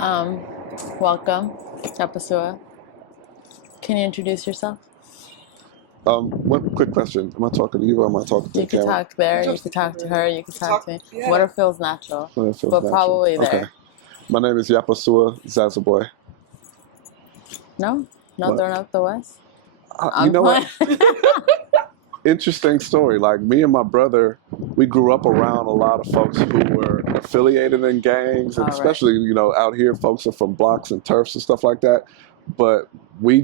Um, Welcome, Yakpasua. Can you introduce yourself? One quick question. Am I talking to you or am I talking to You the could camera? talk there, you could talk to her, you could talk to me. Yeah. Whatever feels natural. Well, that feels But natural. probably Okay. there. My name is Yakpasua Zazaboi. No? No What? throwing up the West? You know what? Interesting story. Like me and my brother, we grew up around a lot of folks who were affiliated in gangs, and Oh, right. especially out here, folks are from blocks and turfs and stuff like that. But we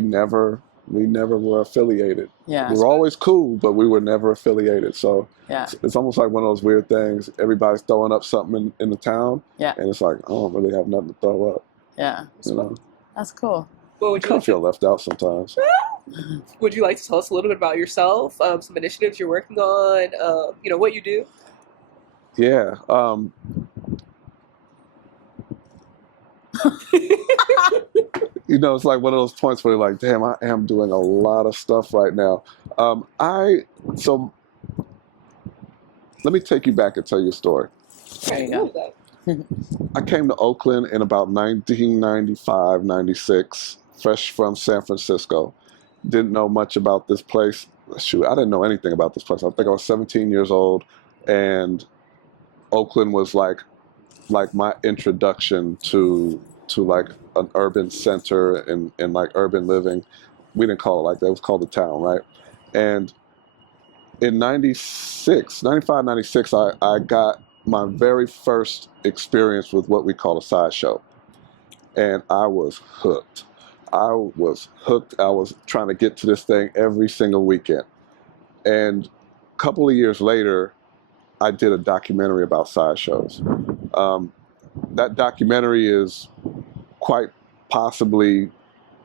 never were affiliated. Yeah. We were always cool, but we were never affiliated. So Yeah. it's almost like one of those weird things. Everybody's throwing up something in the town, Yeah. and it's like I don't really have nothing to throw up. Yeah. You know, That's cool. Well, I kind of feel left out sometimes. would you like to tell us a little bit about yourself, some initiatives you're working on, what you do? Yeah. It's like one of those points where you're like, damn, I am doing a lot of stuff right now. So let me take you back and tell you a story. There you go. I came to Oakland in about 1995, 96, fresh from San Francisco. Didn't know much about this place. Shoot, I didn't know anything about this place. I think I was 17 years old, and Oakland was like my introduction to like an urban center and like urban living. We didn't call it like that. It was called the town, right? And in 96, 95, 96, I got my very first experience with what we call a sideshow. And I was hooked. I was trying to get to this thing every single weekend. And a couple of years later, I did a documentary about sideshows. That documentary is quite possibly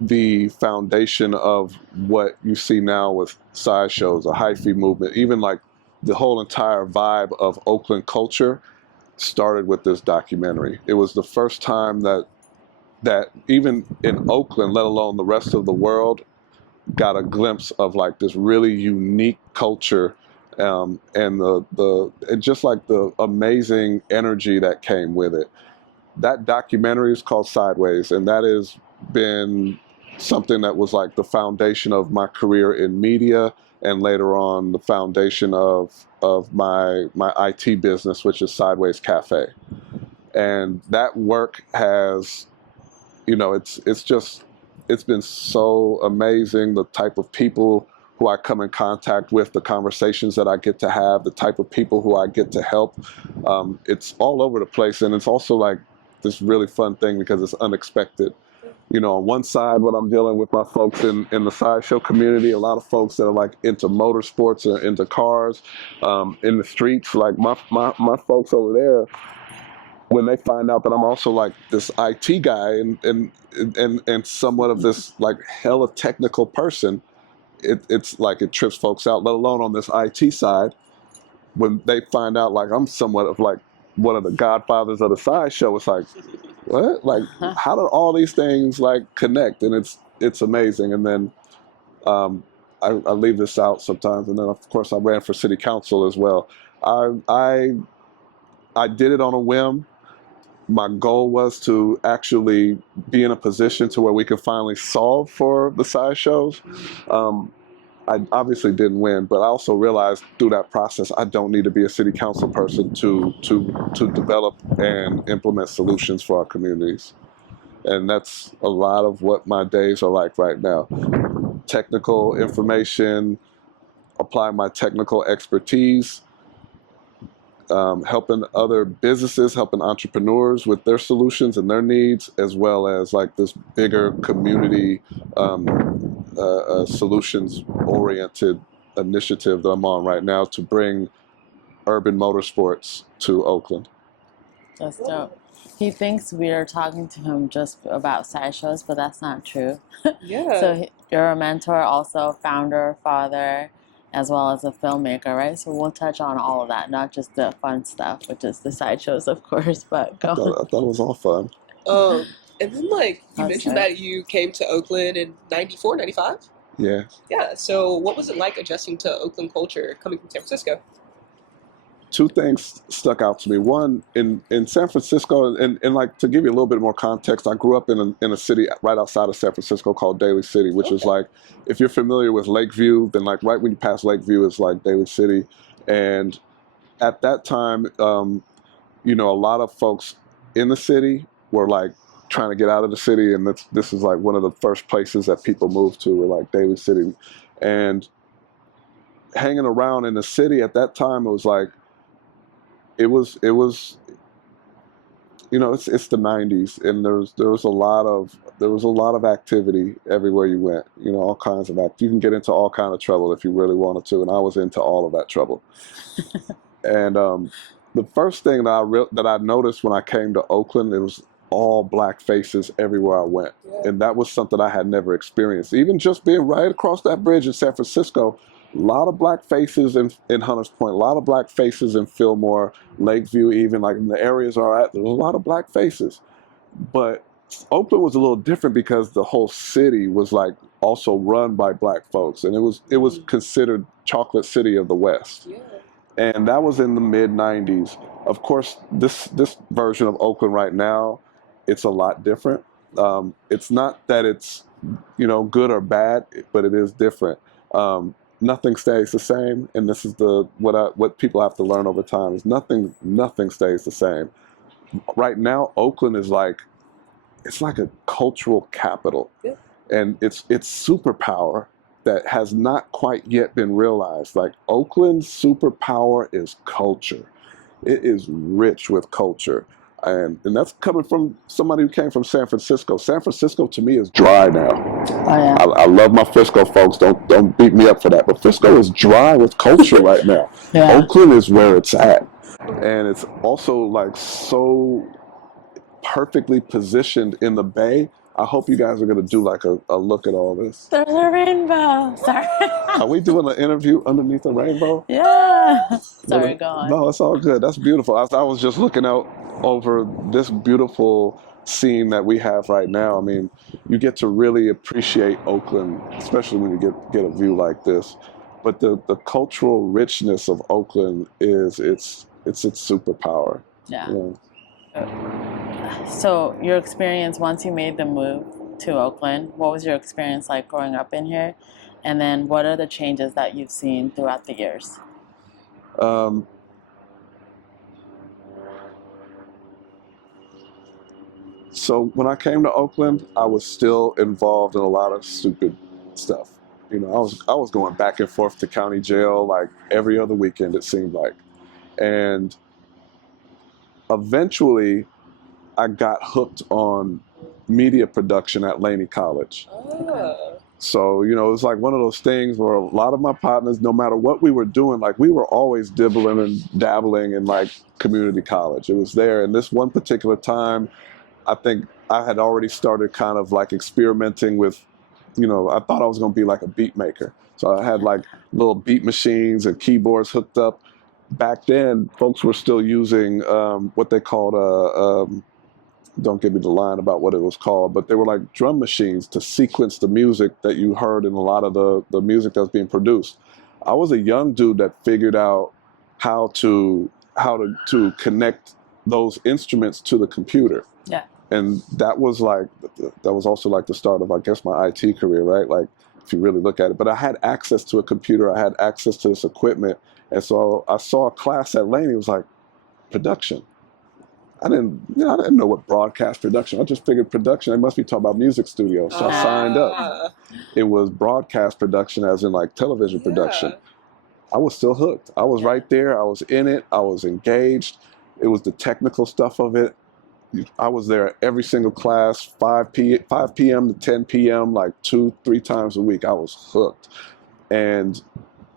the foundation of what you see now with sideshows, a hyphy movement, even like the whole entire vibe of Oakland culture started with this documentary. It was the first time that even in Oakland, let alone the rest of the world, got a glimpse of like this really unique culture, and just like the amazing energy that came with it. That documentary is called Sideways, and that has been something that was like the foundation of my career in media, and later on the foundation of my IT business, which is Sideways Cafe. And that work has, it's been so amazing, the type of people who I come in contact with, the conversations that I get to have, the type of people who I get to help. It's all over the place, and it's also like this really fun thing because it's unexpected. On one side, when I'm dealing with my folks in the sideshow community, a lot of folks that are like into motorsports or into cars, in the streets, like my folks over there, when they find out that I'm also like this IT guy and somewhat of this like hella technical person, it's like it trips folks out, let alone on this IT side. When they find out like I'm somewhat of like one of the godfathers of the sideshow, it's like, what? Like, how do all these things like connect? And it's amazing. And then I leave this out sometimes. And then of course I ran for city council as well. I did it on a whim. My goal was to actually be in a position to where we could finally solve for the sideshows. I obviously didn't win, but I also realized through that process I don't need to be a city council person to develop and implement solutions for our communities. And that's a lot of what my days are like right now. Technical information, apply my technical expertise, helping other businesses, helping entrepreneurs with their solutions and their needs, as well as like this bigger community solutions-oriented initiative that I'm on right now to bring urban motorsports to Oakland. That's dope. He thinks we are talking to him just about sideshows, but that's not true. Yeah. So you're a mentor, also founder, father, as well as a filmmaker, right? So we'll touch on all of that, not just the fun stuff, which is the sideshows, of course, but go. I thought it was all fun. And then like you mentioned that you came to Oakland in 94, 95? Yeah. Yeah. So what was it like adjusting to Oakland culture coming from San Francisco? two things stuck out to me. One, in San Francisco, and like to give you a little bit more context, I grew up in a city right outside of San Francisco called Daly City, which is like, if you're familiar with Lakeview, then like right when you pass Lakeview is like Daly City. And at that time, you know, a lot of folks in the city were like trying to get out of the city, and this is like one of the first places that people moved to, were like Daly City. And hanging around in the city at that time, it was like, it was you know, it's the 90s, and there was a lot of activity everywhere you went, you know, all kinds of you can get into all kind of trouble if you really wanted to, and I was into all of that trouble. And the first thing that I noticed when I came to Oakland, it was all black faces everywhere I went. And that was something I had never experienced. Even just being right across that bridge in San Francisco, a lot of black faces in Hunters Point, a lot of black faces in Fillmore, Lakeview, even like in the areas are at, there was a lot of black faces. But Oakland was a little different because the whole city was like also run by black folks, and it was considered Chocolate City of the West. And that was in the mid 90s. Of course, this version of Oakland right now, it's a lot different. It's not that it's, you know, good or bad, but it is different. Nothing stays the same, and this is what people have to learn over time is nothing stays the same. Right now, Oakland is like, it's like a cultural capital, and it's superpower that has not quite yet been realized. Like, Oakland's superpower is culture. It is rich with culture. And that's coming from somebody who came from San Francisco. San Francisco to me is dry now. Oh, yeah. I love my Frisco folks. Don't beat me up for that. But Frisco is dry with culture right now. Yeah. Oakland is where it's at. And it's also like so perfectly positioned in the Bay. I hope you guys are going to do like a look at all this. There's a rainbow. Sorry. Are we doing an interview underneath a rainbow? Yeah. Sorry, go on. No, it's all good. That's beautiful. I was just looking out over this beautiful scene that we have right now. I mean, you get to really appreciate Oakland, especially when you get a view like this. But the cultural richness of Oakland is its superpower. Yeah. You know? So your experience once you made the move to Oakland, what was your experience like growing up in here? And then what are the changes that you've seen throughout the years? So when I came to Oakland, I was still involved in a lot of stupid stuff. You know, I was going back and forth to county jail like every other weekend, it seemed like. And eventually I got hooked on media production at Laney College. So, you know, it was like one of those things where a lot of my partners, no matter what we were doing, like we were always dibbling and dabbling in like community college. It was there. And this one particular time, I think I had already started kind of like experimenting with, you know, I thought I was going to be like a beat maker. So I had like little beat machines and keyboards hooked up. Back then, folks were still using what they called don't give me the line about what it was called, but they were like drum machines to sequence the music that you heard in a lot of the music that was being produced. I was a young dude that figured out how to connect those instruments to the computer. Yeah. And that was also like the start of, I guess, my IT career, right? Like, if you really look at it. But I had access to a computer, I had access to this equipment, and so I saw a class at Laney. It was like production. I didn't know what broadcast production. I just figured production, they must be talking about music studios. So I signed up. It was broadcast production, as in like television production. I was still hooked. I was right there. I was in it. I was engaged. It was the technical stuff of it. I was there every single class, 5 p.m. to 10 p.m., like 2-3 times a week. I was hooked. And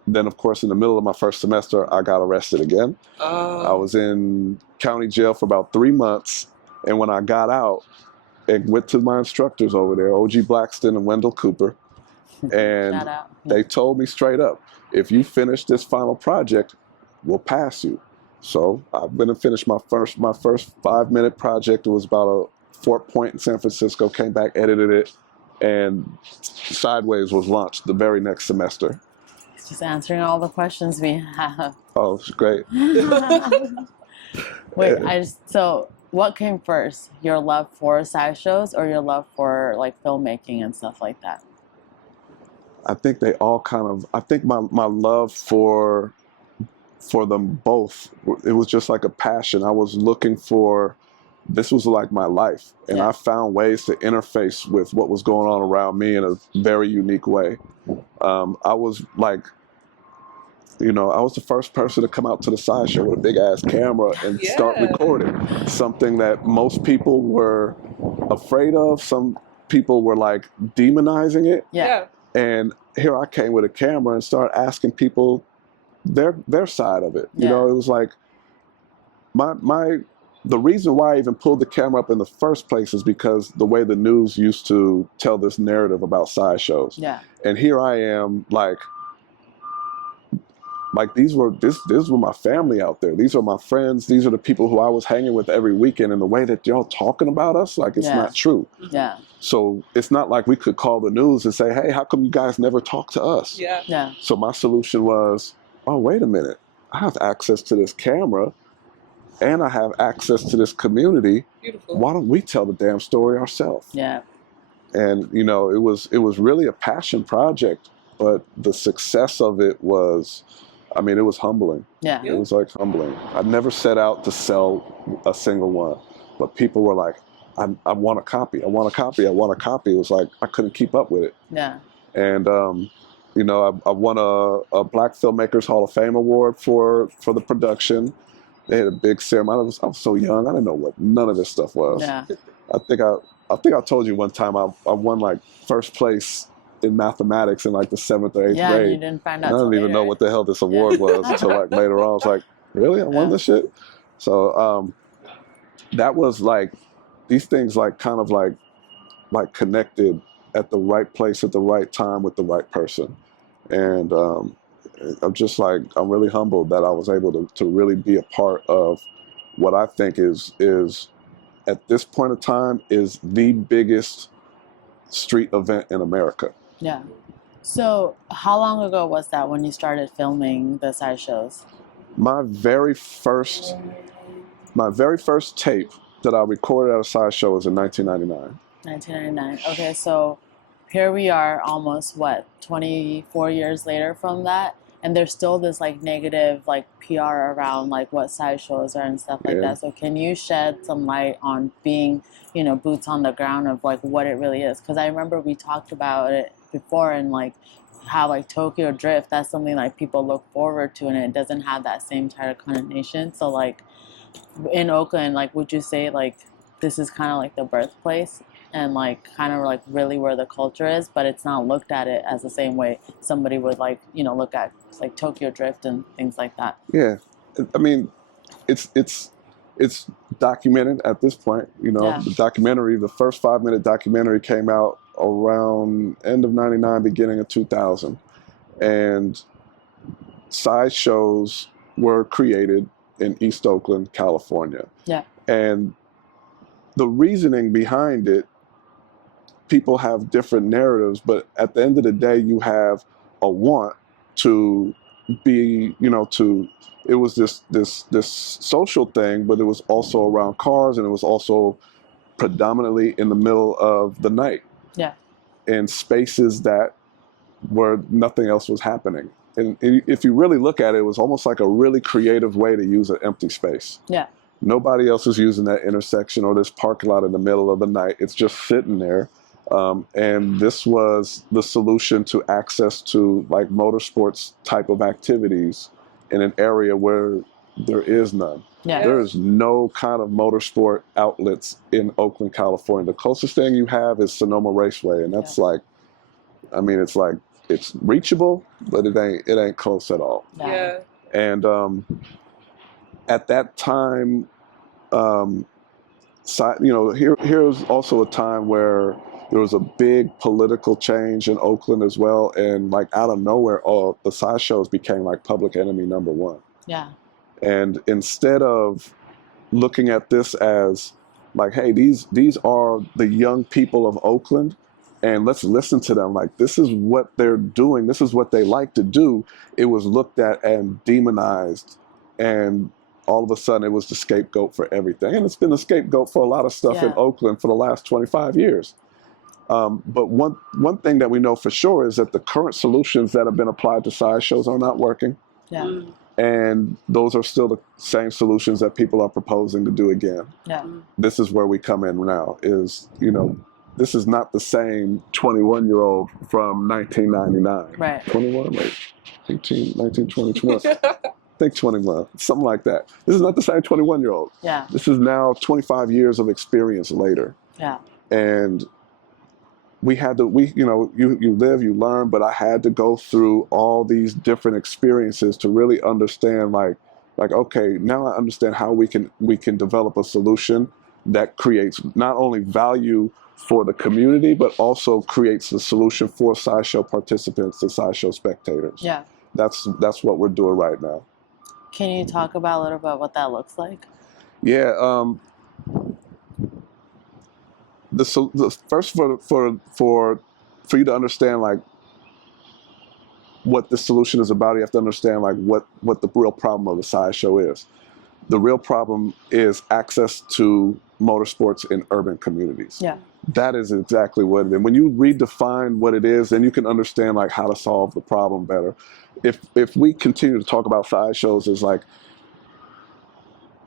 then, of course, in the middle of my first semester, I got arrested again. I was in county jail for about 3 months. And when I got out, I went to my instructors over there, O.G. Blackston and Wendell Cooper. And they told me straight up, if you finish this final project, we'll pass you. So I went and finished my first 5-minute project. It was about a Fort Point in San Francisco. Came back, edited it, and Sideways was launched the very next semester. Just answering all the questions we have. Oh, it's great. Wait, so what came first? Your love for sideshows or your love for like filmmaking and stuff like that? I think they all kind of, I think my love for them both, it was just like a passion. I was looking for, this was like my life. And Yeah. I found ways to interface with what was going on around me in a very unique way. I was like, I was the first person to come out to the sideshow with a big ass camera and start recording something that most people were afraid of. Some people were like demonizing it. Yeah. And here I came with a camera and started asking people their side of it. You know, it was like the reason why I even pulled the camera up in the first place is because the way the news used to tell this narrative about sideshows. Yeah. And here I am, like these were my family out there. These are my friends. These are the people who I was hanging with every weekend. And the way that y'all talking about us, like it's not true. Yeah. So it's not like we could call the news and say, hey, how come you guys never talk to us? Yeah. Yeah. So my solution was, oh, wait a minute. I have access to this camera and I have access to this community. Beautiful. Why don't we tell the damn story ourselves? Yeah. And, it was really a passion project, but the success of it was, it was humbling. Yeah. It was like humbling. I never set out to sell a single one, but people were like, I want a copy. I want a copy. I want a copy. It was like, I couldn't keep up with it. Yeah. And, I won a Black Filmmakers Hall of Fame award for the production. They had a big ceremony. I was so young. I didn't know what none of this stuff was. Yeah. I think I told you one time I won like first place in mathematics in like the 7th or 8th grade. Yeah, you didn't find out. I didn't even know what the hell this award was until like later on. I was like, really? I won this shit? So that was like, these things like kind of like connected at the right place at the right time with the right person. And I'm just like, I'm really humbled that I was able to really be a part of what I think is at this point in time is the biggest street event in America. Yeah. So how long ago was that when you started filming the sideshows? My very first tape that I recorded at a sideshow was in 1999. 1999. Okay, so here we are almost, 24 years later from that, and there's still this like negative like PR around like what sideshows are and stuff like that. So can you shed some light on being, boots on the ground of like what it really is? Because I remember we talked about it before and like how like Tokyo Drift, that's something like people look forward to and it doesn't have that same type of connotation. So like in Oakland, like would you say like this is kind of like the birthplace and like kind of like really where the culture is, but it's not looked at it as the same way somebody would like, look at like Tokyo Drift and things like that? Yeah. I mean, it's documented at this point, the documentary, the first 5-minute documentary came out around end of 99, beginning of 2000. And sideshows were created in East Oakland, California. Yeah. And the reasoning behind it, people have different narratives, but at the end of the day, you have a want to be, it was this social thing, but it was also around cars and it was also predominantly in the middle of the night. Yeah. In spaces that where nothing else was happening. And if you really look at it, it was almost like a really creative way to use an empty space. Yeah. Nobody else is using that intersection or this parking lot in the middle of the night. It's just sitting there. And this was the solution to access to like motorsports type of activities in an area where there is none. Yeah. There is no kind of motorsport outlets in Oakland, California. The closest thing you have is Sonoma Raceway, and that's like, it's reachable, but it ain't close at all. Yeah. And at that time, here's also a time where there was a big political change in Oakland as well, and like out of nowhere, all the sideshows became like public enemy number one. Yeah. And instead of looking at this as like, hey, these are the young people of Oakland, and let's listen to them. Like, this is what they're doing. This is what they like to do. It was looked at and demonized, and all of a sudden it was the scapegoat for everything. And it's been the scapegoat for a lot of stuff in Oakland for the last 25 years. But one thing that we know for sure is that the current solutions that have been applied to sideshows are not working. Yeah. And those are still the same solutions that people are proposing to do again. Yeah. This is where we come in now, is, this is not the same 21-year-old from 1999. Right. 21, like 18, 19, 20, 21. I think 21, something like that. This is not the same 21-year-old. Yeah. This is now 25 years of experience later. Yeah. And we had to, you live, you learn, but I had to go through all these different experiences to really understand, like, okay, now I understand how we can develop a solution that creates not only value for the community, but also creates a solution for sideshow participants and sideshow spectators. Yeah. That's what we're doing right now. Can you talk about a little bit what that looks like? Yeah. The first for you to understand, like, what the solution is about, you have to understand, like, what the real problem of the sideshow is. The real problem is access to motorsports in urban communities. Yeah. That is exactly what it is. When you redefine what it is, then you can understand, like, how to solve the problem better. If we continue to talk about sideshows as, like,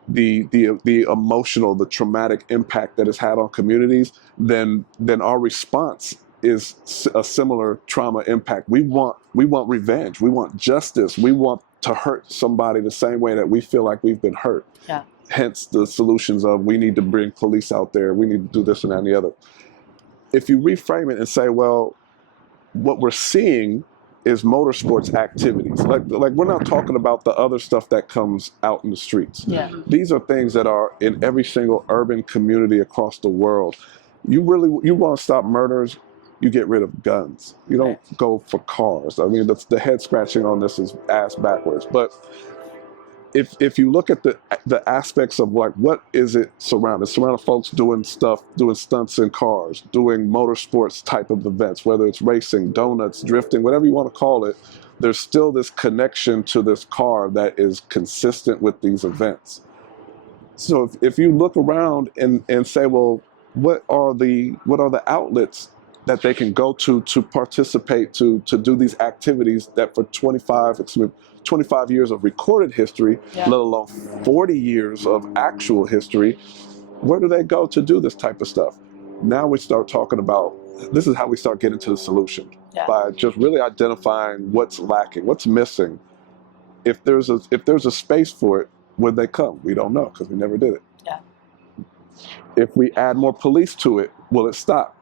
the emotional, the traumatic impact that it's had on communities, then our response is a similar trauma impact. We want revenge. We want justice. We want to hurt somebody the same way that we feel like we've been hurt. Yeah. Hence the solutions of, we need to bring police out there. We need to do this and that and the other. If you reframe it and say, well, what we're seeing is motorsports activities. Like we're not talking about the other stuff that comes out in the streets. Yeah. These are things that are in every single urban community across the world. You want to stop murders, you get rid of guns. You don't go for cars. I mean, the head scratching on this is ass backwards. But if you look at the aspects of, like, what is it surrounded? It's surrounded folks doing stunts in cars, doing motorsports type of events, whether it's racing, donuts, drifting, whatever you want to call it. There's still this connection to this car that is consistent with these events. So if you look around and say, well, what are the outlets that they can go to participate, to do these activities that for 25 years of recorded history, let alone 40 years of actual history, where do they go to do this type of stuff? Now we start talking about, this is how we start getting to the solution, by just really identifying what's lacking, what's missing. If there's a space for it, would they come? We don't know, because we never did it. Yeah. If we add more police to it, will it stop?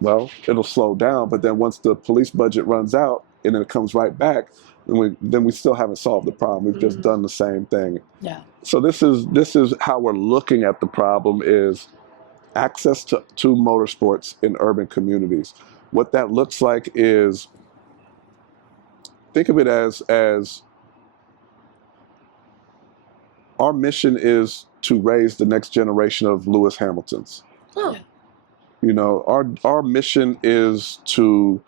Well, it'll slow down, but then once the police budget runs out and then it comes right back, then we still haven't solved the problem. We've just done the same thing. Yeah. So this is how we're looking at the problem, is access to motorsports in urban communities. What that looks like is, think of it as our mission is to raise the next generation of Lewis Hamiltons. Oh. Our mission is to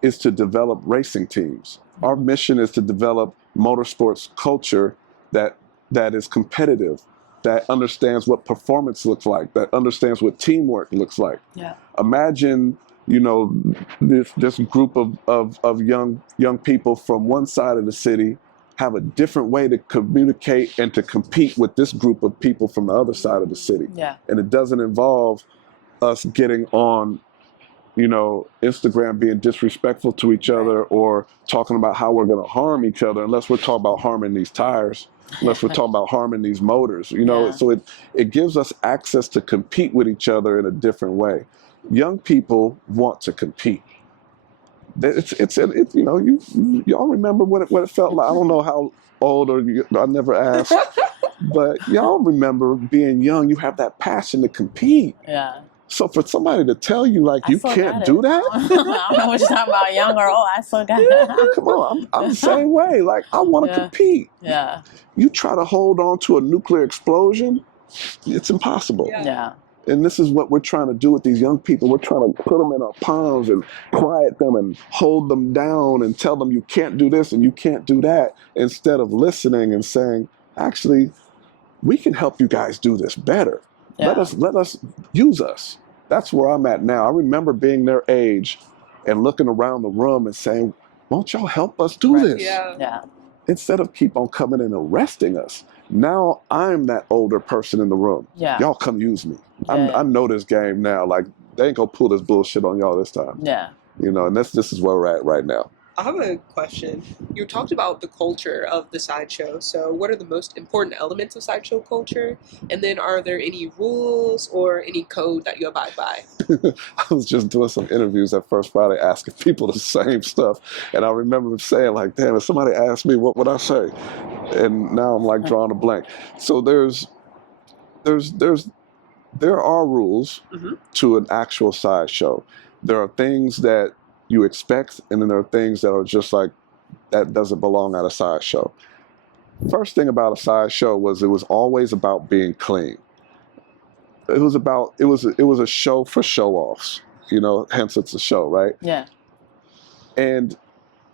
develop racing teams. Our mission is to develop motorsports culture that is competitive, that understands what performance looks like, that understands what teamwork looks like. Yeah. Imagine, this group of young people from one side of the city have a different way to communicate and to compete with this group of people from the other side of the city. Yeah. And it doesn't involve us getting on, Instagram, being disrespectful to each other, or talking about how we're going to harm each other, unless we're talking about harming these tires, unless we're talking about harming these motors, So it gives us access to compete with each other in a different way. Young people want to compete. Y'all remember what it felt like? I don't know how old I never asked, but y'all remember being young. You have that passion to compete. Yeah. So for somebody to tell you, like, you can't do that, I don't know what you're talking about, young or old. I still got it. Come on, I'm the same way. Like, I want to compete. Yeah. You try to hold on to a nuclear explosion, it's impossible. Yeah. And this is what we're trying to do with these young people. We're trying to put them in our palms and quiet them and hold them down and tell them you can't do this and you can't do that, instead of listening and saying, actually, we can help you guys do this better. Yeah. Let us use us. That's where I'm at now. I remember being their age and looking around the room and saying, won't y'all help us do this? Yeah. Yeah. Instead of keep on coming and arresting us. Now I'm that older person in the room. Yeah. Y'all come use me. Yeah. I know this game now. Like, they ain't gonna pull this bullshit on y'all this time. Yeah. You know, and this is where we're at right now. I have a question. You talked about the culture of the sideshow. So, what are the most important elements of sideshow culture? And then, are there any rules or any code that you abide by? I was just doing some interviews at First Friday asking people the same stuff. And I remember saying, like, damn, if somebody asked me, what would I say? And now I'm like drawing a blank. So there are rules to an actual sideshow. There are things that you expect, and then there are things that are just like, that doesn't belong at a sideshow. First thing about a sideshow was it was always about being clean. It was a show for show-offs, you know, hence it's a show, right? Yeah. And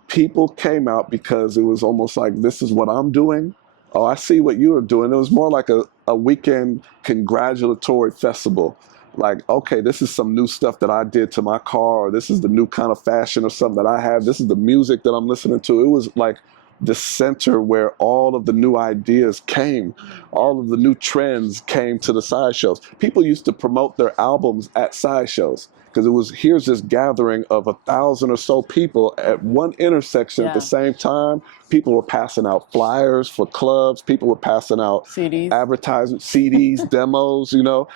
people came out because it was almost like, this is what I'm doing. Oh, I see what you are doing. It was more like a weekend congratulatory festival. Like, okay, this is some new stuff that I did to my car, or this is the new kind of fashion or something that I have. This is the music that I'm listening to. It was like the center where all of the new ideas came, all of the new trends came to the sideshows. People used to promote their albums at sideshows because it was, here's this gathering of 1,000 or so people at one intersection at the same time. People were passing out flyers for clubs. People were passing out CDs, advertisements, CDs, demos, you know.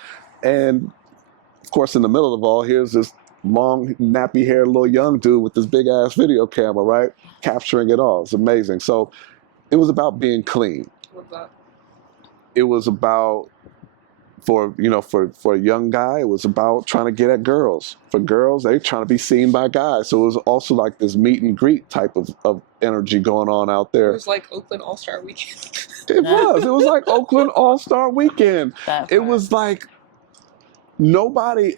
And of course, in the middle of all, here's this long, nappy-haired little young dude with this big-ass video camera, right? Capturing it all. It's amazing. So it was about being clean. What's that? It was about, for a young guy, it was about trying to get at girls. For girls, they trying to be seen by guys. So it was also like this meet and greet type of energy going on out there. It was like Oakland All-Star Weekend. It was like Oakland All-Star Weekend. It was like nobody.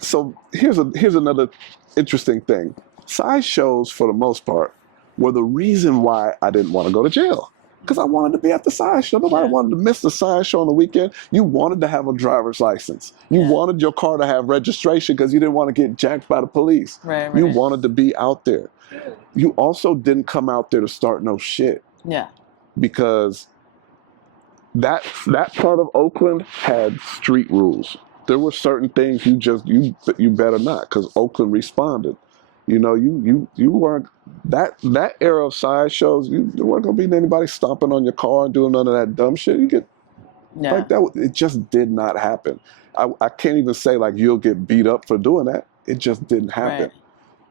So here's another interesting thing. Sideshows, for the most part, were the reason why I didn't want to go to jail. Because I wanted to be at the sideshow. Nobody wanted to miss the sideshow on the weekend. You wanted to have a driver's license. You wanted your car to have registration because you didn't want to get jacked by the police. Right. You wanted to be out there. You also didn't come out there to start no shit. Yeah. Because that part of Oakland had street rules. There were certain things you better not, because Oakland responded. You know, you weren't that era of sideshows. There weren't gonna be anybody stomping on your car and doing none of that dumb shit. You get like that. It just did not happen. I can't even say like you'll get beat up for doing that. It just didn't happen.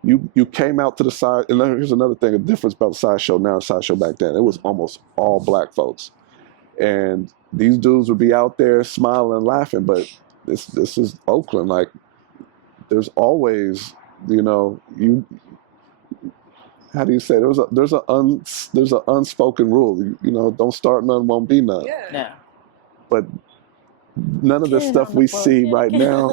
Right. You came out to the side, and here's another thing: a difference about the sideshow now and sideshow back then. It was almost all black folks, and these dudes would be out there smiling and laughing. But this is Oakland. Like, there's always, you know, how do you say, there's an unspoken rule, you know, don't start none, won't be none. Yeah. But none of this stuff we see right now,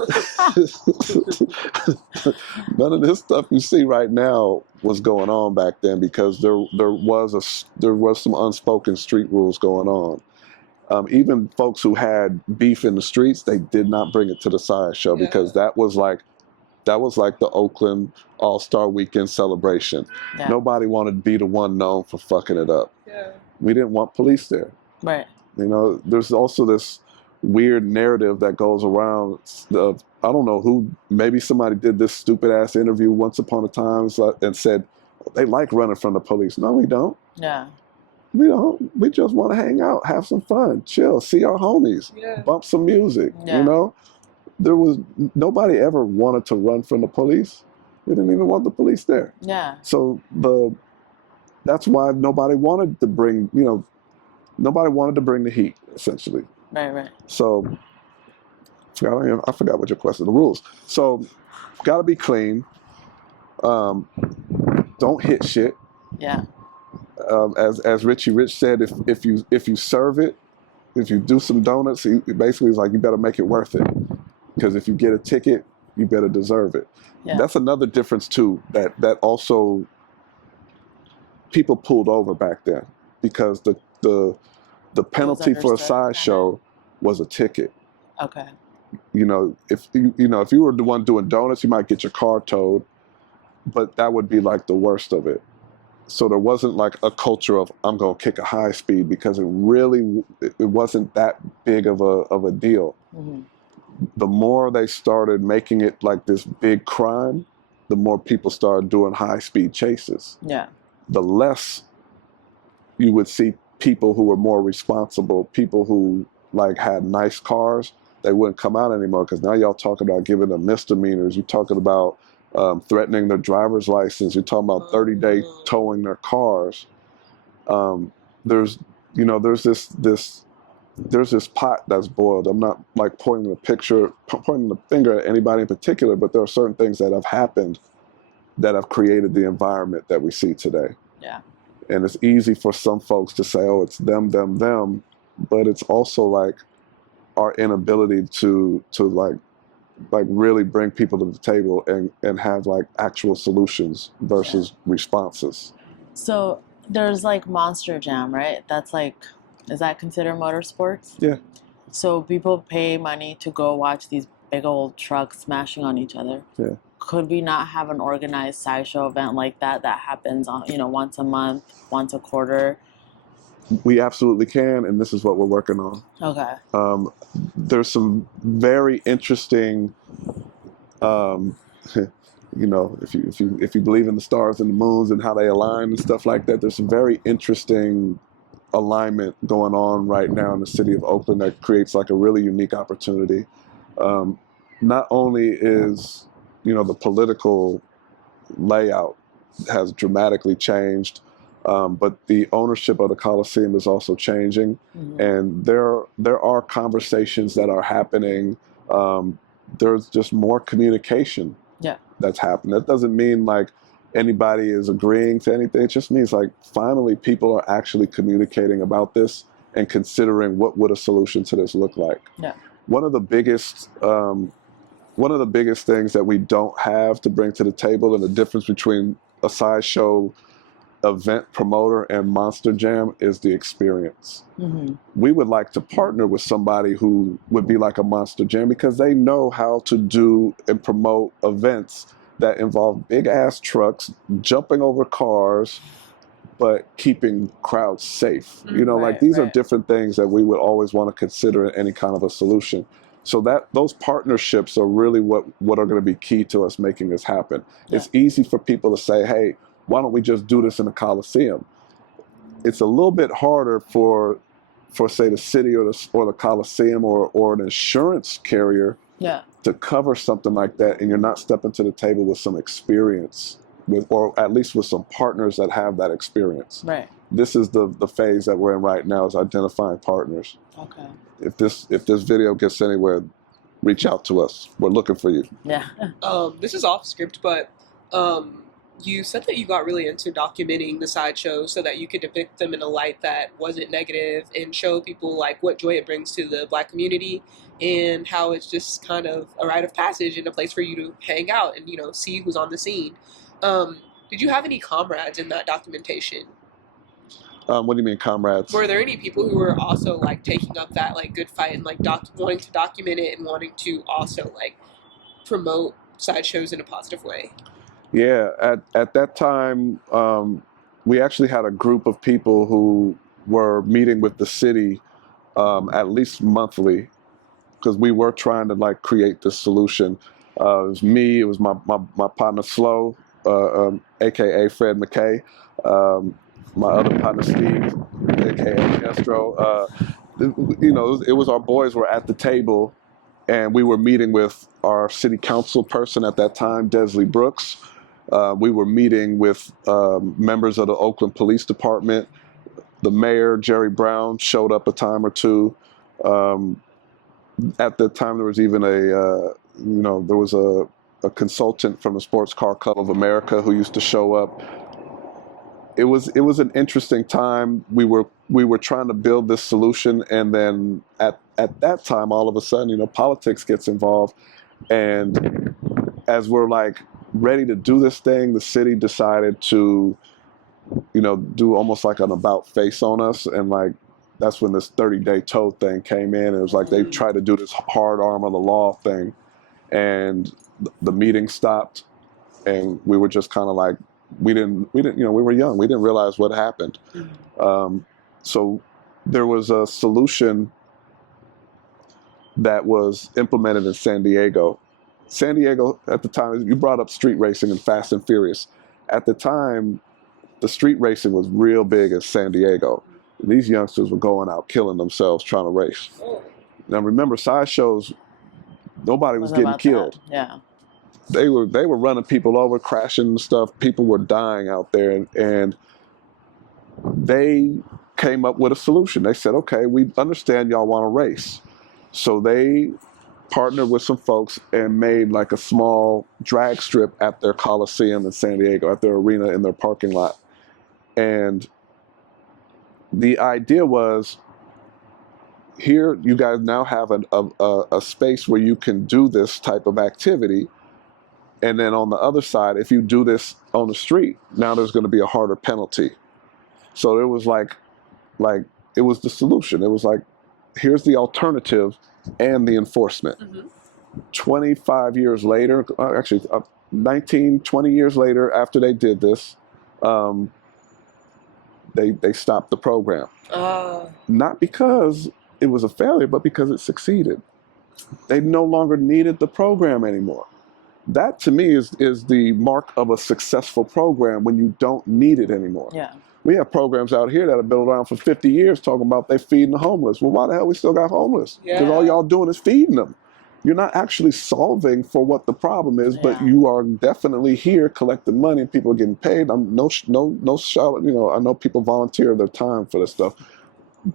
none of this stuff you see right now was going on back then, because there was some unspoken street rules going on. Even folks who had beef in the streets, they did not bring it to the sideshow, because that was like the Oakland All-Star Weekend celebration. Yeah. Nobody wanted to be the one known for fucking it up. Yeah. We didn't want police there. Right. You know, there's also this weird narrative that goes around of, I don't know who, maybe somebody did this stupid ass interview once upon a time and said, they like running from the police. No, we don't. Yeah. We don't. We just want to hang out, have some fun, chill, see our homies, bump some music, you know? There was nobody ever wanted to run from the police. We didn't even want the police there. Yeah. So that's why nobody wanted to bring, nobody wanted to bring the heat, essentially. Right. So I forgot what your question. The rules. So got to be clean. Don't hit shit. Yeah. As Richie Rich said, if you serve it, if you do some donuts, he basically was like, you better make it worth it. because if you get a ticket, you better deserve it. Yeah. That's another difference too, that also people pulled over back then, because the penalty for a understood, kinda. sideshow was a ticket. Okay. You know, if you were the one doing donuts, you might get your car towed, but that would be like the worst of it. So there wasn't like a culture of I'm gonna kick a high speed, because it wasn't that big of a deal. Hmm. The more they started making it like this big crime, the more people started doing high speed chases. Yeah. The less you would see people who were more responsible, people who like had nice cars, they wouldn't come out anymore, because now y'all talking about giving them misdemeanors. You're talking about threatening their driver's license. You're talking about 30-day towing their cars. There's this pot that's boiled. I'm not like pointing the finger at anybody in particular, but there are certain things that have happened that have created the environment that we see today. Yeah. And it's easy for some folks to say, oh, it's them, but it's also like our inability to like really bring people to the table and have like actual solutions versus responses. So there's like Monster Jam, right? That's like, is that considered motorsports? Yeah. So people pay money to go watch these big old trucks smashing on each other. Yeah. Could we not have an organized sideshow event like that happens on, once a month, once a quarter? We absolutely can, and this is what we're working on. Okay. There's some very interesting, if you believe in the stars and the moons and how they align and stuff like that, there's some very interesting alignment going on right now in the city of Oakland that creates like a really unique opportunity. Not only is the political layout has dramatically changed, but the ownership of the Coliseum is also changing, and there are conversations that are happening. There's just more communication that's happening. That doesn't mean like anybody is agreeing to anything. It just means like finally people are actually communicating about this and considering what would a solution to this look like. Yeah. One of the biggest things that we don't have to bring to the table, and the difference between a sideshow event promoter and Monster Jam, is the experience. We would like to partner with somebody who would be like a Monster Jam, because they know how to do and promote events that involve big ass trucks jumping over cars but keeping crowds safe. Like these are different things that we would always want to consider in any kind of a solution. So that those partnerships are really what are going to be key to us making this happen. Yeah. It's easy for people to say, hey, why don't we just do this in the Coliseum? It's a little bit harder for say the city or the Coliseum or an insurance carrier to cover something like that, and you're not stepping to the table with some experience, or at least with some partners that have that experience. Right. This is the phase that we're in right now, is identifying partners. Okay. If this video gets anywhere, reach out to us. We're looking for you. Yeah. This is off script, but you said that you got really into documenting the sideshows so that you could depict them in a light that wasn't negative and show people like what joy it brings to the Black community and how it's just kind of a rite of passage and a place for you to hang out and see who's on the scene. Did you have any comrades in that documentation? What do you mean, comrades? Were there any people who were also like taking up that like good fight and like wanting to document it and wanting to also like promote sideshows in a positive way? Yeah, at that time, we actually had a group of people who were meeting with the city at least monthly, because we were trying to like create this solution. It was me, it was my partner Slow, aka Fred McKay, my other partner Steve, aka Castro. It was our boys were at the table, and we were meeting with our city council person at that time, Desley Brooks. We were meeting with members of the Oakland Police Department. The mayor, Jerry Brown, showed up a time or two. At the time, there was even a consultant from the Sports Car Club of America who used to show up. It was an interesting time. We were trying to build this solution, and then at at that time, all of a sudden, you know, politics gets involved, and as we're like ready to do this thing, the city decided to, you know, do almost like an about face on us, and like that's when this 30-day tow thing came in. And it was like they tried to do this hard arm of the law thing, and the meeting stopped, and we were just kind of like, we didn't, you know, we were young, we didn't realize what happened. So there was a solution that was implemented in San Diego. San Diego at the time, you brought up street racing and Fast and Furious. At the time, the street racing was real big in San Diego. These youngsters were going out killing themselves trying to race. Now remember, sideshows, nobody was getting killed. Yeah. They were running people over, crashing and stuff. People were dying out there, and they came up with a solution. They said, okay, we understand y'all want to race. So they partnered with some folks and made like a small drag strip at their Coliseum in San Diego, at their arena in their parking lot. And the idea was, here you guys now have a space where you can do this type of activity. And then on the other side, if you do this on the street, now there's going to be a harder penalty. So it was like it was the solution. It was like, here's the alternative and the enforcement. 25 years later, actually 19, 20 years later after they did this, they stopped the program. Not because it was a failure, but because it succeeded. They no longer needed the program anymore. That to me is the mark of a successful program, when you don't need it anymore. Yeah. We have programs out here that have been around for 50 years talking about they feeding the homeless. Well, why the hell we still got homeless? Because all y'all doing is feeding them. You're not actually solving for what the problem is, but you are definitely here collecting money and people are getting paid. I'm no shout, you know, I know people volunteer their time for this stuff.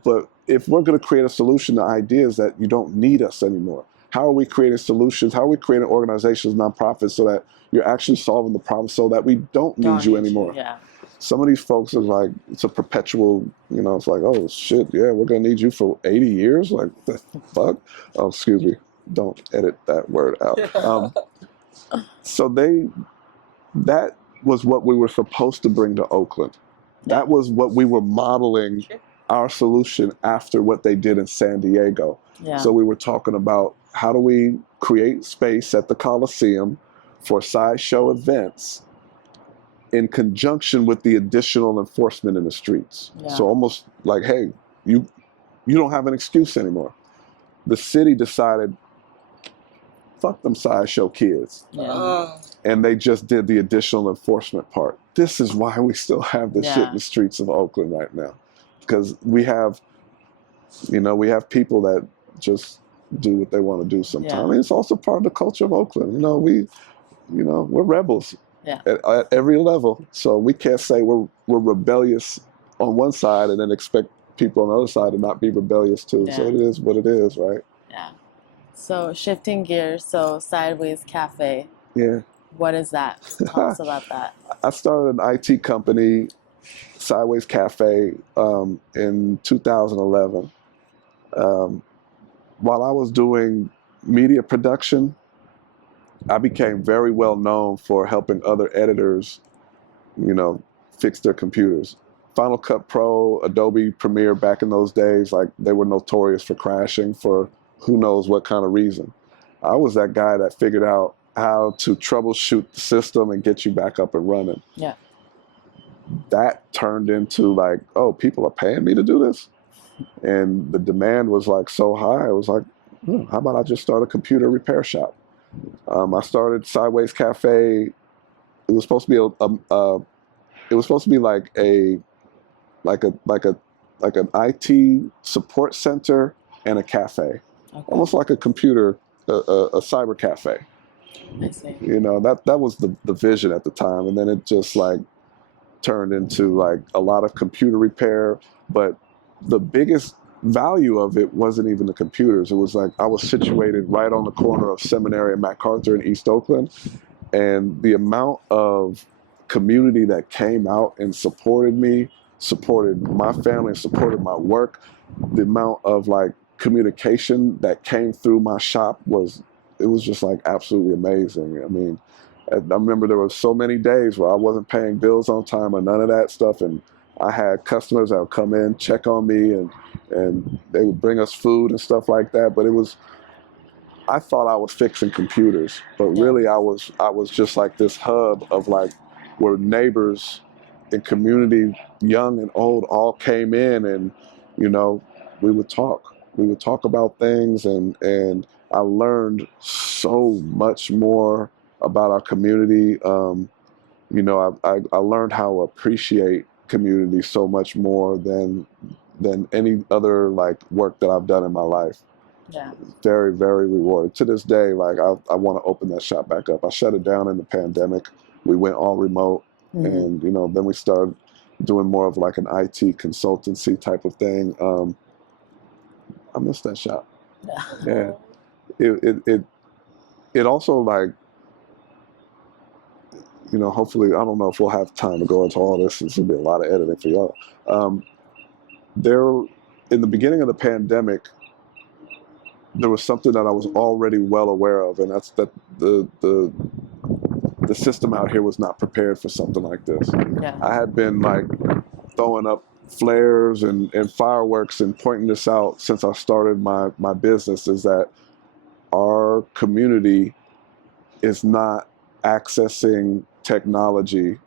But if we're going to create a solution, the idea is that you don't need us anymore. How are we creating solutions? How are we creating organizations, nonprofits, so that you're actually solving the problem so that we don't need you anymore? Yeah. Some of these folks are like, it's a perpetual, you know, it's like, oh shit, yeah, we're going to need you for 80 years? Like, the fuck? Oh, excuse me. Don't edit that word out. So that was what we were supposed to bring to Oakland. That was what we were modeling our solution after what they did in San Diego. Yeah. So we were talking about, how do we create space at the Coliseum for sideshow events in conjunction with the additional enforcement in the streets? Yeah. So almost like, hey, you don't have an excuse anymore. The city decided, fuck them sideshow kids. Yeah. And they just did the additional enforcement part. This is why we still have this shit in the streets of Oakland right now. Because we have people that just do what they want to do sometimes. Yeah. I mean, it's also part of the culture of Oakland. You know, we're rebels at every level. So we can't say we're rebellious on one side and then expect people on the other side to not be rebellious too. Yeah. So it is what it is, right? Yeah. So shifting gears, so Sideways Cafe. Yeah. What is that? Tell us about that. I started an IT company, Sideways Cafe, in 2011. While I was doing media production, I became very well known for helping other editors, you know, fix their computers. Final Cut Pro, Adobe Premiere back in those days, like, they were notorious for crashing for who knows what kind of reason. I was that guy that figured out how to troubleshoot the system and get you back up and running. Yeah. That turned into like, oh, people are paying me to do this? And the demand was like so high, I was like, how about I just start a computer repair shop? I started Sideways Cafe. It was supposed to be like an IT support center and a cafe, almost like a computer, a cyber cafe. I see. You know, that was the vision at the time, and then it just like turned into like a lot of computer repair. But the biggest value of it wasn't even the computers. It was like, I was situated right on the corner of Seminary and MacArthur in East Oakland, and the amount of community that came out and supported me, supported my family, supported my work, the amount of like communication that came through my shop was just like absolutely amazing. I mean, I remember there were so many days where I wasn't paying bills on time or none of that stuff, and I had customers that would come in, check on me, and they would bring us food and stuff like that. But I thought I was fixing computers, but really I was just like this hub of like where neighbors and community, young and old, all came in, and you know, we would talk. We would talk about things, and I learned so much more about our community. You know, I learned how to appreciate community so much more than any other like work that I've done in my life. Yeah. Very, very rewarding. To this day, like I want to open that shop back up. I shut it down in the pandemic. We went all remote, and you know, then we started doing more of like an IT consultancy type of thing. I miss that shop. Yeah. It also, like, you know, hopefully, I don't know if we'll have time to go into all this. This will be a lot of editing for y'all. There, in the beginning of the pandemic, there was something that I was already well aware of, and that's that the system out here was not prepared for something like this. Yeah. I had been like throwing up flares and fireworks and pointing this out since I started my business, is that our community is not accessing technology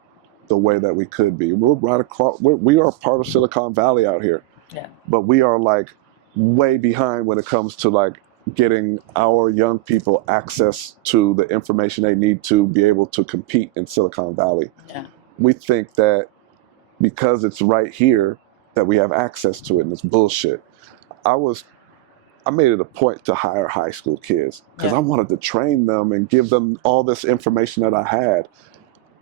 the way that we could be. We're right across, we are part of Silicon Valley out here. Yeah. But we are like way behind when it comes to like getting our young people access to the information they need to be able to compete in Silicon Valley. Yeah. We think that because it's right here that we have access to it, and it's bullshit. I made it a point to hire high school kids because I wanted to train them and give them all this information that I had.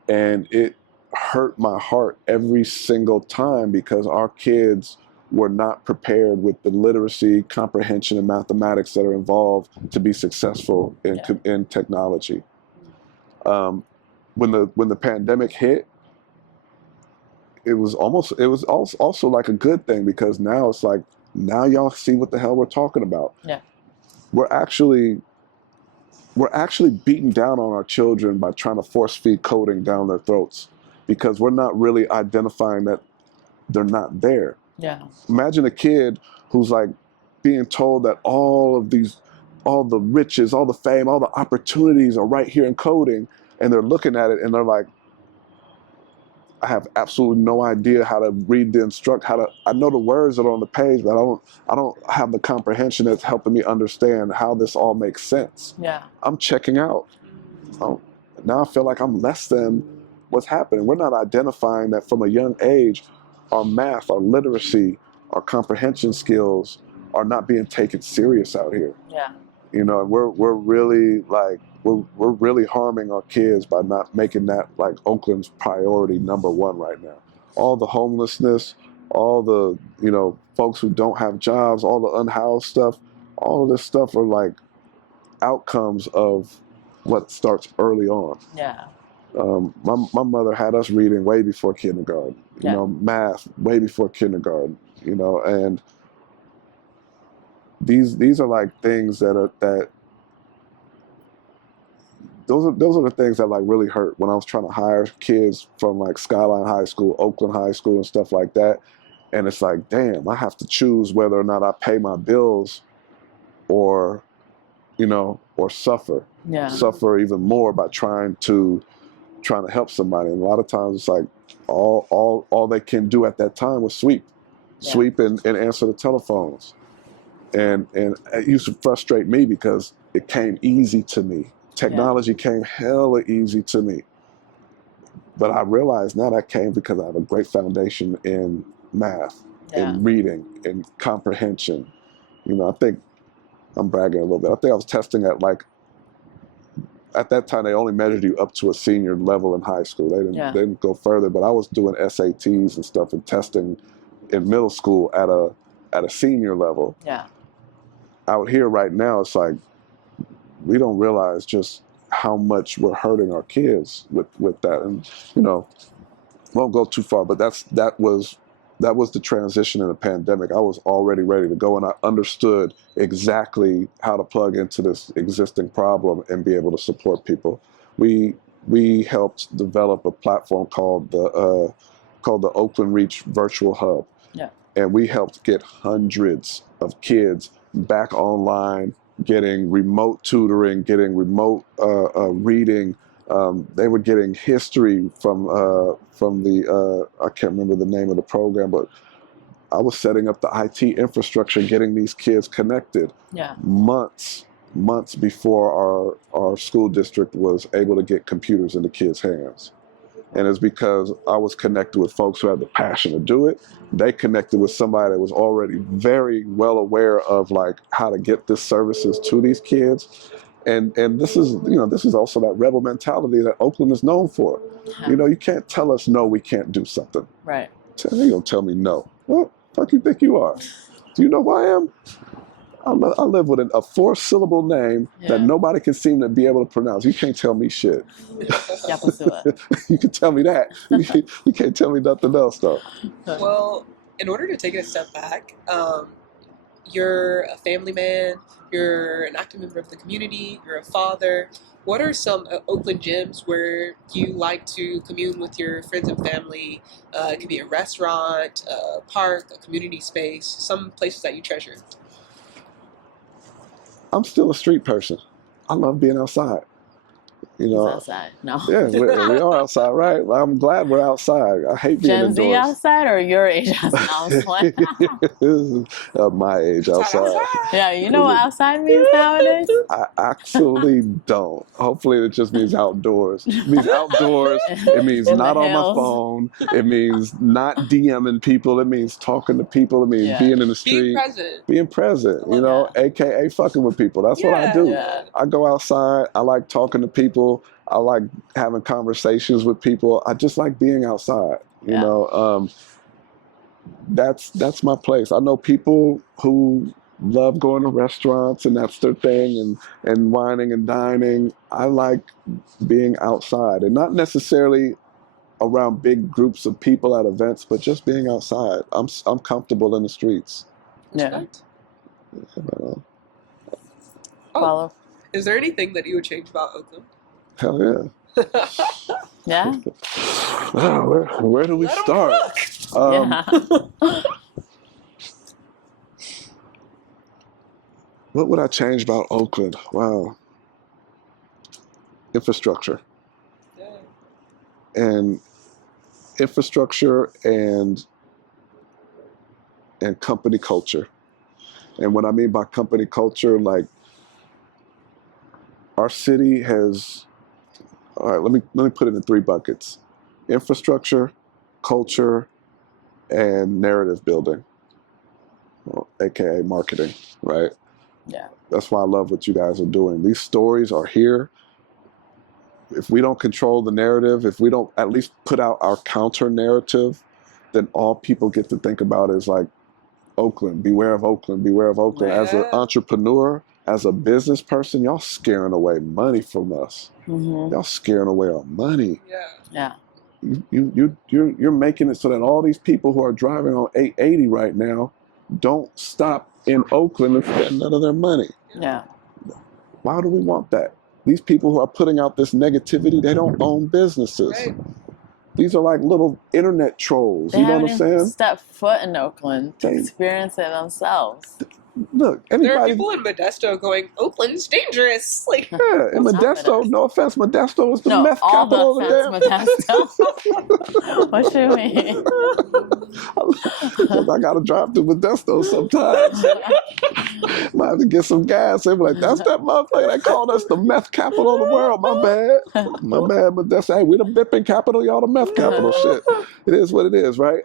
And it hurt my heart every single time because our kids were not prepared with the literacy, comprehension, and mathematics that are involved to be successful in technology. When the pandemic hit, it was also like a good thing, because now it's like, now y'all see what the hell we're talking about. Yeah. We're actually beating down on our children by trying to force feed coding down their throats, because we're not really identifying that they're not there. Yeah. Imagine a kid who's like being told that all the riches, all the fame, all the opportunities are right here in coding, and they're looking at it and they're like, I have absolutely no idea how to read the I know the words that are on the page, but I don't have the comprehension that's helping me understand how this all makes sense. Yeah. I'm checking out. Now I feel like I'm less than what's happening. We're not identifying that from a young age, our math, our literacy, our comprehension skills are not being taken serious out here. Yeah. You know, and we're really like, we're really harming our kids by not making that like Oakland's priority #1 right now. All the homelessness, all the, you know, folks who don't have jobs, all the unhoused stuff, all of this stuff are like outcomes of what starts early on. Yeah. My mother had us reading way before kindergarten, you know, math way before kindergarten, you know, and these are like things that those are the things that like really hurt when I was trying to hire kids from like Skyline High School, Oakland High School, and stuff like that. And it's like, damn, I have to choose whether or not I pay my bills or, you know, or suffer even more by trying to help somebody. And a lot of times it's like all they can do at that time was sweep and answer the telephones. And it used to frustrate me because it came easy to me. Technology came hella easy to me. But I realize now that came because I have a great foundation in math, in reading, in comprehension. You know, I think I'm bragging a little bit. I think I was testing at like, at that time they only measured you up to a senior level in high school. They didn't go further, but I was doing SATs and stuff and testing in middle school at a senior level. Yeah. Out here right now, it's like, we don't realize just how much we're hurting our kids with that. And, you know, won't go too far, but that was that was the transition in the pandemic. I was already ready to go, and I understood exactly how to plug into this existing problem and be able to support people. We helped develop a platform called the Oakland Reach Virtual Hub, and we helped get hundreds of kids back online, getting remote tutoring, getting remote reading. They were getting history from the I can't remember the name of the program, but I was setting up the IT infrastructure, getting these kids connected. Months before our school district was able to get computers in the kids' hands. And it's because I was connected with folks who had the passion to do it. They connected with somebody that was already very well aware of like how to get this services to these kids. And this is also that rebel mentality that Oakland is known for. You know, you can't tell us no, we can't do something. Right. You don't tell me no. What the fuck you think you are? Do you know who I am? I live with a 4-syllable name that nobody can seem to be able to pronounce. You can't tell me shit. Yakpasua. You can tell me that. You can't tell me nothing else, though. Well, in order to take it a step back, you're a family man, you're an active member of the community, you're a father. What are some Oakland gems where you like to commune with your friends and family? It could be a restaurant, a park, a community space, some places that you treasure. I'm still a street person. I love being outside. You know, He's outside. No. Yeah, we are outside, right? I'm glad we're outside. I hate being Gen Z indoors. outside or your age outside? My age outside. Yeah, you know what outside means nowadays? I actually don't. Hopefully it just means outdoors. It means outdoors. It means not on my phone. It means not DMing people. It means talking to people. It means being in the street. Being present. You know, AKA fucking with people. That's what I do. Yeah. I go outside. I like talking to people. I like having conversations with people. I just like being outside. You know, that's my place. I know people who love going to restaurants and that's their thing, and whining and dining. I like being outside, and not necessarily around big groups of people at events, but just being outside. I'm comfortable in the streets. Yeah. Oh, is there anything that you would change about Oakland? Hell yeah. Yeah. Where do we start? What would I change about Oakland? Wow. Infrastructure. And infrastructure and company culture. And what I mean by company culture, like our city has, all right, let me put it in 3 buckets: infrastructure, culture, and narrative building, aka marketing, right? Yeah. That's why I love what you guys are doing. These stories are here. If we don't control the narrative, if we don't at least put out our counter narrative, then all people get to think about is like Oakland, beware of Oakland, beware of Oakland. As an entrepreneur, as a business person, y'all scaring away money from us. Mm-hmm. Y'all scaring away our money. Yeah. You're making it so that all these people who are driving on 880 right now don't stop in Oakland and spend none of their money. Yeah. Why do we want that? These people who are putting out this negativity, they don't own businesses. Right. These are like little internet trolls. They you know what I'm haven't saying? even stepped foot in Oakland to experience it themselves. Look, there are people in Modesto going, Oakland's dangerous. Like, yeah, in Modesto, no offense, Modesto is the meth capital of the Modesto. What you mean? Because I gotta drive to Modesto sometimes. Might have to get some gas. They be like, that's that motherfucker that called us the meth capital of the world. My bad. My bad, Modesto. Hey, we the bipping capital, y'all the meth capital. Shit. It is what it is, right?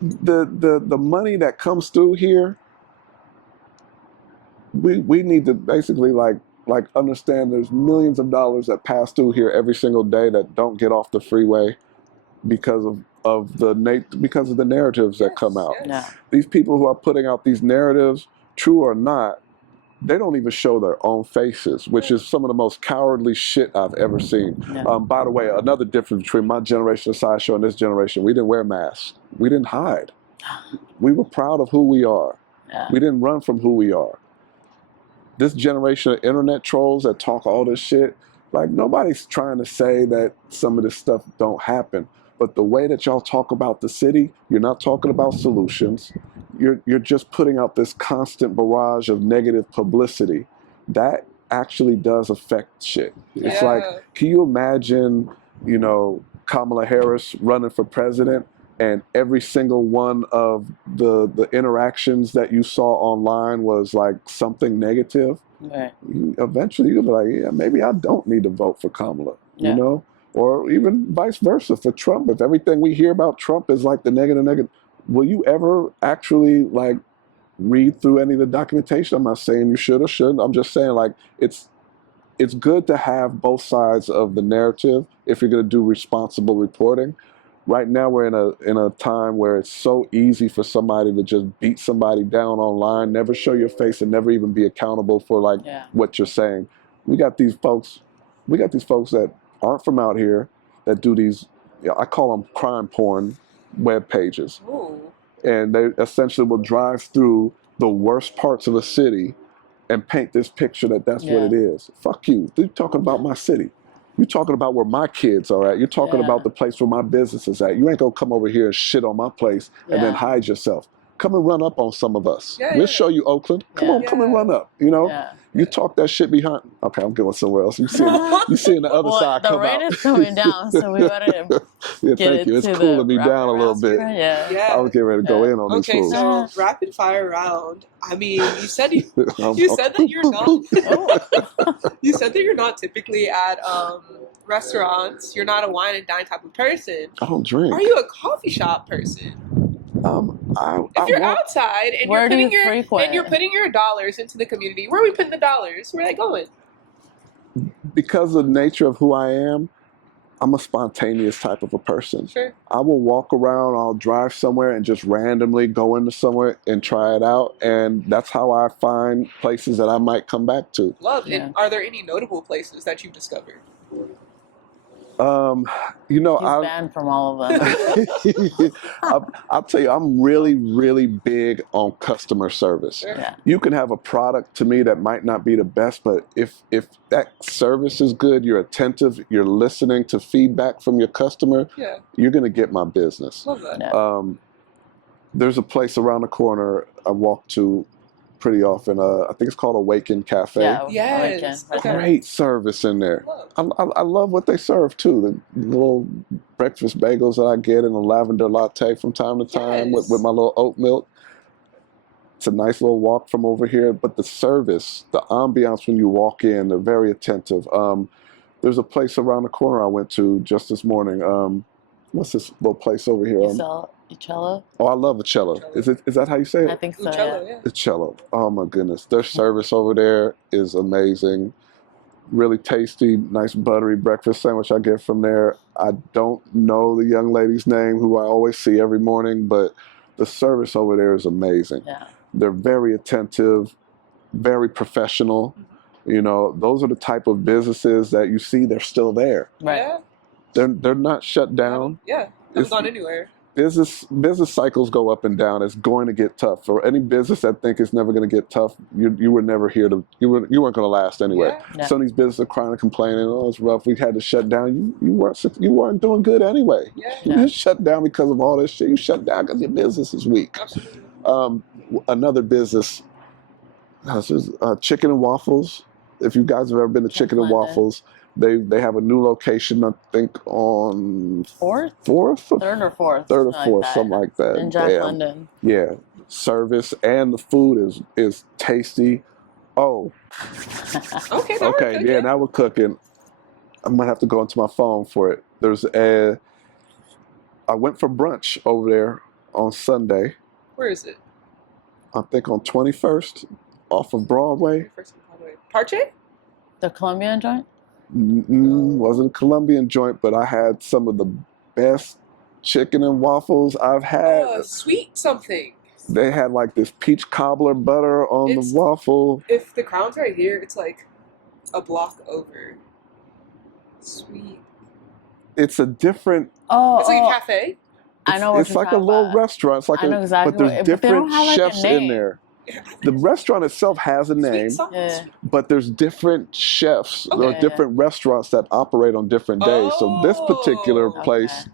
The money that comes through here, we need to basically like understand there's millions of dollars that pass through here every single day that don't get off the freeway because of the narratives that come out. Yeah. These people who are putting out these narratives, true or not, they don't even show their own faces, which is some of the most cowardly shit I've ever seen. Yeah. By the way, another difference between my generation of sideshow and this generation, we didn't wear masks. We didn't hide. We were proud of who we are. Yeah. We didn't run from who we are. This generation of internet trolls that talk all this shit, like nobody's trying to say that some of this stuff don't happen. But the way that y'all talk about the city, you're not talking about solutions. You're just putting out this constant barrage of negative publicity. That actually does affect shit. It's like, can you imagine, you know, Kamala Harris running for president and every single one of the interactions that you saw online was like something negative? Right. Eventually you'll be like, yeah, maybe I don't need to vote for Kamala, you know? Or even vice versa for Trump. If everything we hear about Trump is like the negative, will you ever actually like read through any of the documentation? I'm not saying you should or shouldn't. I'm just saying like it's good to have both sides of the narrative if you're going to do responsible reporting. Right now we're in a time where it's so easy for somebody to just beat somebody down online, never show your face, and never even be accountable for like what you're saying. We got these folks that aren't from out here that do these, I call them crime porn web pages. Ooh. And they essentially will drive through the worst parts of a city and paint this picture that that's what it is. Fuck you. You're talking about my city. You're talking about where my kids are at. You're talking about the place where my business is at. You ain't gonna come over here and shit on my place and then hide yourself. Come and run up on some of us. We'll show you Oakland. Come on, come and run up. You know, you talk that shit behind. Okay, I'm going somewhere else. You seeing the other side come out. The rain is coming down, so we better thank you. It's cooling me down a little bit. I was getting ready to go in on these fools. Okay, so rapid fire round. I mean, you said that you're not. You said that you're not typically at restaurants. You're not a wine and dine type of person. I don't drink. Are you a coffee shop person? If you're outside and you're putting your dollars into the community, where are we putting the dollars? Where are they going? Because of the nature of who I am, I'm a spontaneous type of a person. Sure. I will walk around, I'll drive somewhere and just randomly go into somewhere and try it out. And that's how I find places that I might come back to. Love. Yeah. And are there any notable places that you've discovered? You know, he's banned from all of them. I'll tell you, I'm really, really big on customer service. Sure. Yeah. You can have a product to me that might not be the best, but if that service is good, you're attentive, you're listening to feedback from your customer, you're going to get my business. Love that. Yeah. There's a place around the corner I walk to pretty often. I think it's called Awaken Cafe. Yeah, yes. Awaken. Great service in there. I love what they serve too. The little breakfast bagels that I get and a lavender latte from time to time with my little oat milk. It's a nice little walk from over here, but the service, the ambiance when you walk in, they're very attentive. There's a place around the corner I went to just this morning. What's this little place over here? Icello? Oh, I love Icello. Is that how you say it? I think so. Icello. Oh my goodness, their service over there is amazing. Really tasty, nice buttery breakfast sandwich I get from there. I don't know the young lady's name who I always see every morning, but the service over there is amazing. Yeah. They're very attentive, very professional. You know, those are the type of businesses that you see, they're still there. Right. They're not shut down. Haven't gone anywhere. Business cycles go up and down. It's going to get tough. For any business that think it's never going to get tough, you were never here to. You weren't going to last anyway. Yeah. Some of these businesses are crying and complaining. Oh, it's rough. We had to shut down. You weren't doing good anyway. You didn't shut down because of all this shit. You shut down because your business is weak. Absolutely. Another business, Chicken and Waffles. If you guys have ever been to Chicken and Waffles. They have a new location, I think, on Fourth? Third or fourth, something like that. In Jack London. Yeah, service and the food is tasty. Oh, okay, now we're cooking. I'm gonna have to go into my phone for it. I went for brunch over there on Sunday. Where is it? I think on 21st, off of Broadway. Parche? The Colombian joint? Wasn't a Colombian joint, but I had some of the best chicken and waffles I've had. Sweet something. They had like this peach cobbler butter on It's- the waffle. If the Crown's right here, it's like a block over. Sweet. It's a different. Oh, It's like a cafe. I know what It's you're like a talking little about. restaurant. It's like I know exactly but there's what- but they don't different have, like, a chefs in name. there. The restaurant itself has a name, Sweet sauce. Yeah. but there's different chefs or Okay. different restaurants that operate on different days. So this particular Oh. place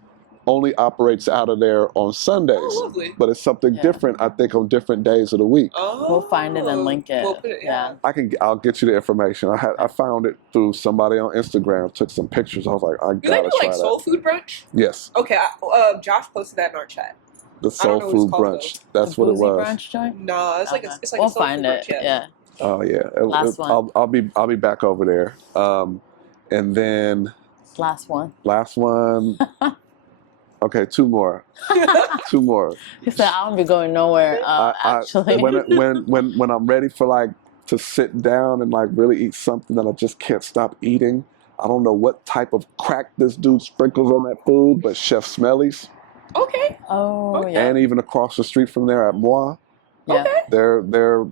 only operates out of there on Sundays, Oh, lovely. but it's something Yeah. different, I think, on different days of the week. Oh. We'll find it and link it. We'll put it, yeah. I'll get you the information. I found it through somebody on Instagram. Took some pictures. I was like, I Do they gotta do try like that. soul food brunch? Yes, Okay, Josh posted that in our chat. the I soul don't know what it's food called, brunch. That's The what it boozy was. brunch joint? Nah, it's like Okay. it's like We'll a soul find food it. brunch. Yeah. Oh yeah, Last one. I'll be back over there. And then Last one. last one. Okay, two more. Two more. He said, I don't be going nowhere, actually. When I'm ready for like to sit down and like really eat something that I just can't stop eating. I don't know what type of crack this dude sprinkles on that food, but Chef Smelly's, Okay. Oh, yeah. and even across the street from there at Moi, Yeah. Okay.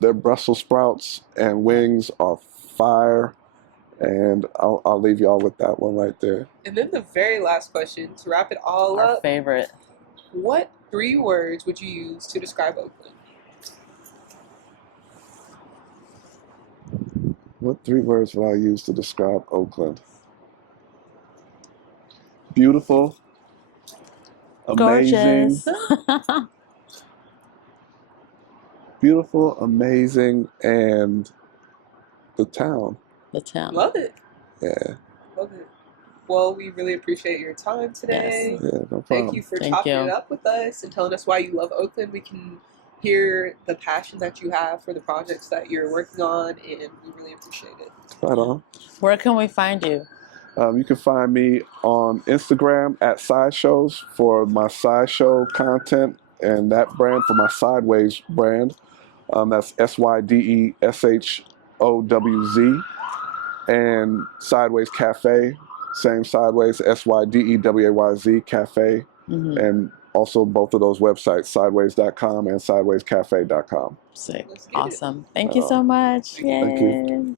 their Brussels sprouts and wings are fire. And I'll leave y'all with that one right there. And then the very last question to wrap it all Our up: favorite. what 3 words would you use to describe Oakland? What 3 words would I use to describe Oakland? Beautiful, amazing, Gorgeous. beautiful, amazing, and the town. The town. Love it. Yeah, Love it. Well, we really appreciate your time today. yeah, no problem. Thank you for Thank chopping you. it up with us and telling us why you love Oakland. We can hear the passion that you have for the projects that you're working on, and we really appreciate it. Right on. Where can we find you? You can find me on Instagram at sideshows for my sideshow content, and that brand for my Sideways brand. That's SYDESHOWZ, and Sideways Cafe, same Sideways, SYDEWAYZ Cafe, Mm-hmm. and also both of those websites, sideways.com and sidewayscafe.com. Sick. Let's get it. Awesome. Thank you so much. Thank you. Yay.